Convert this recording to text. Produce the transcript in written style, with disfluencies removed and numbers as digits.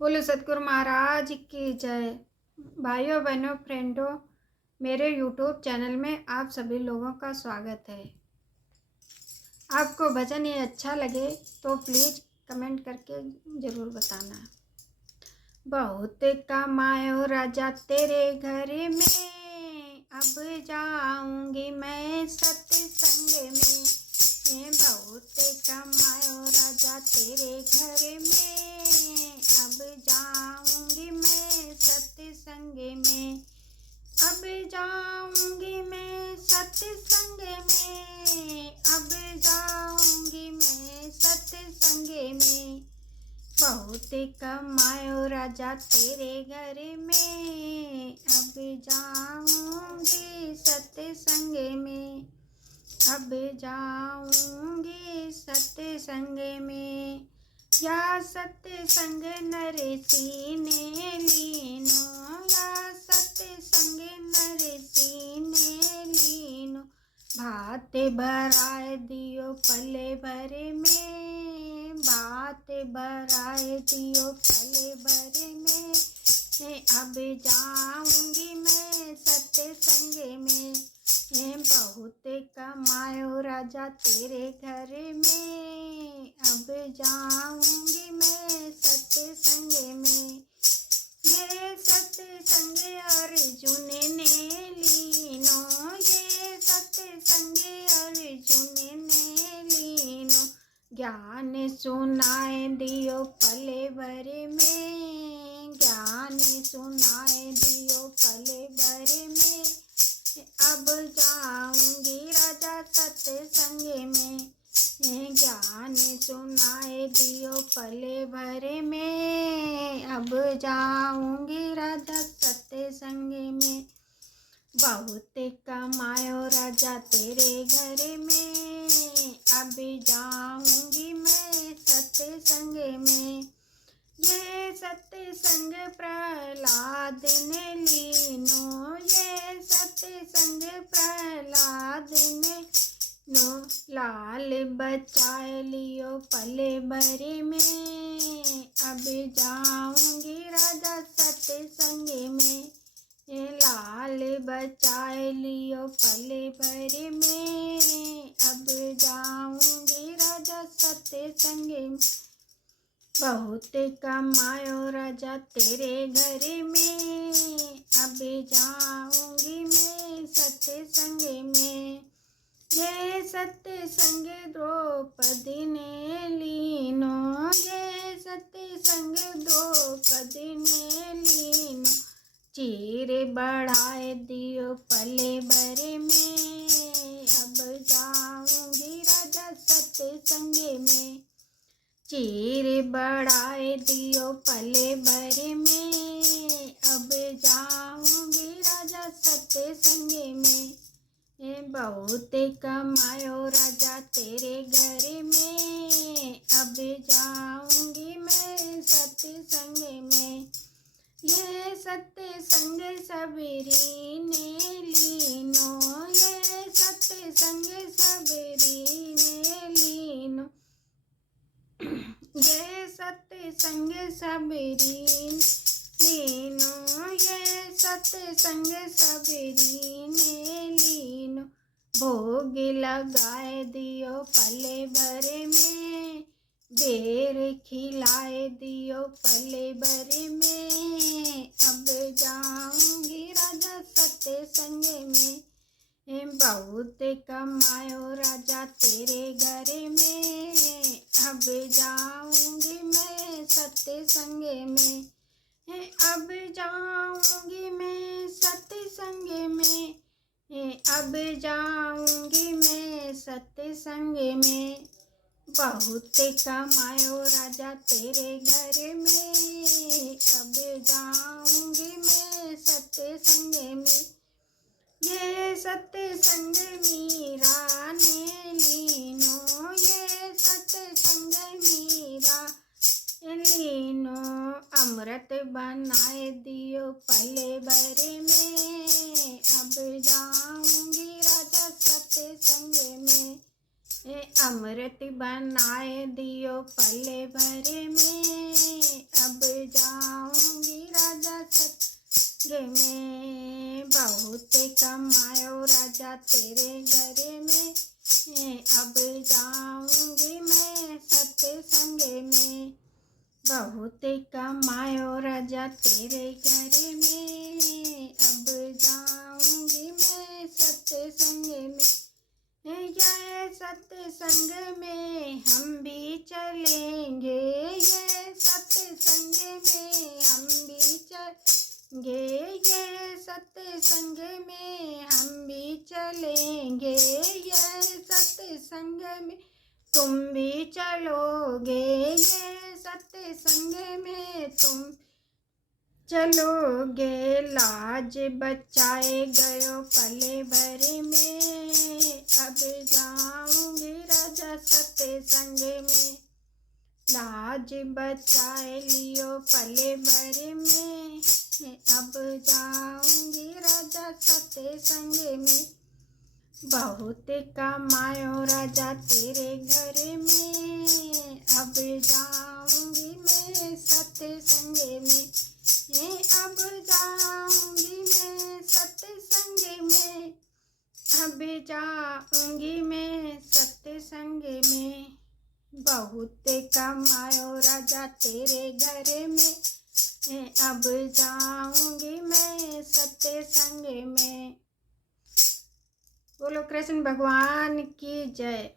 बोलो सतगुरु महाराज की जय। भाइयों बहनों फ्रेंडों, मेरे यूट्यूब चैनल में आप सभी लोगों का स्वागत है। आपको भजन ये अच्छा लगे तो प्लीज़ कमेंट करके ज़रूर बताना। बहुत कमायो राजा तेरे घर में, अब जाऊंगी मैं सत्संग में। बहुत कमायो राजा तेरे घर में, अब जाऊंगी मैं सत्संग में। अब जाऊंगी मैं सत्संग में, अब जाऊंगी मैं सत्संग में। बहुत कमायो राजा तेरे घर में, अब जाऊंगी सत्संग में। अब जाऊंगी सत्संग में। या सत्संग नरसी ने लीनो, या सत्संग नरसी ने लीनो। भात भराए दियो पले भरे में, भात भराए दियो पले भरे में। अब जाऊंगी मैं सत्संग में। बहुत कमायो राजा तेरे घर में, अब जाऊंगी मैं सत्संग में। ये सत्संग अर्जुन ने लीनो, ये सत्संग अर्जुन ने लीनो। ज्ञान सुनाए दियो पले भरे में, ज्ञान सुनाए दियो पले भरे में। अब जाऊंगी राजा सत्संग में। ज्ञान सुनाए दियो पले भरे में, अब जाऊंगी राजा सत्संग में। बहुत कमायो राजा तेरे घर में, अब जाऊंगी मैं सत्संग में। ये सत्संग प्रहलाद ने लीनो, ये सत्संग प्रहलाद ने नो। लाल बचाए लियो पले भरे में, अब जाऊंगी राजा सत्संग में। ये लाल बचाए लियो पले भरे में, अब जाऊंगी राजा सत्संग में। बहुत कमायो राजा तेरे घर में, अब जाऊंगी मैं सत्संग में। ये सत्संग द्रौपदी ने लीनो, ये सत्संग द्रौपदी ने लीनो। चीर बढ़ाए दियो पले भरे में, अब जाऊंगी राजा सत्संग में। चीर बढ़ाए दियो पले भरे में, अब जाऊंगी राजा सत्संग में। बहुत कमायो राजा तेरे घर में, अब जाऊंगी मैं सत्संग में। ये सत्संग सबरी ने लीनो, ये सत्संग सबरी ने लीनो। ये सत्संग सबरी लीनो, ये सत्संग सबरी ने लीनो। भोग लगाए दियो पले भरे में, बेर खिलाए दियो पले भरे में। अब जाऊंगी राजा सत्संग में। बहुत कमायो राजा तेरे घर में, अब जाऊंगी मैं सत्संग में। अब जाऊंगी मैं सत्संग में। अब जाऊंगी मैं सत्संग में। बहुत कमायो राजा तेरे घर में, अब जाऊंगी मैं सत्संग में। ये सत्संग मीरा ने लीनो, ये सत्संग मीरा लीनो। अमृत बनाए दियो पले भरे में, अब जाऊंगी राजा सत्संग में। अमृत बनाए दियो पले भरे में, अब जा बहुत कमायो राजा तेरे घर में, अब जाऊंगी मैं सत्संग में। ये सत्संग में हम भी चलेंगे, ये सत्संग में हम भी चलेंगे, ये सत्संग में हम भी चलेंगे, ये सत्संग में तुम भी चलोगे, ये सत्संग में तुम चलोगे। लाज बचाए गयो पले भर में, अब जाऊंगी राजा सत्संग में। लाज बचाए लियो पले भर में, अब जाऊंगी राजा सत्संग में। बहुत कमायो राजा तेरे घर में, अब जाऊंगी मैं सत्संग में। अब जाऊंगी मैं सत्संग में, अब जाऊंगी मैं सत्संग में। बहुत कमायो राजा तेरे घर में, अब जाऊंगी मैं सत्संग में। बोलो कृष्ण भगवान की जय।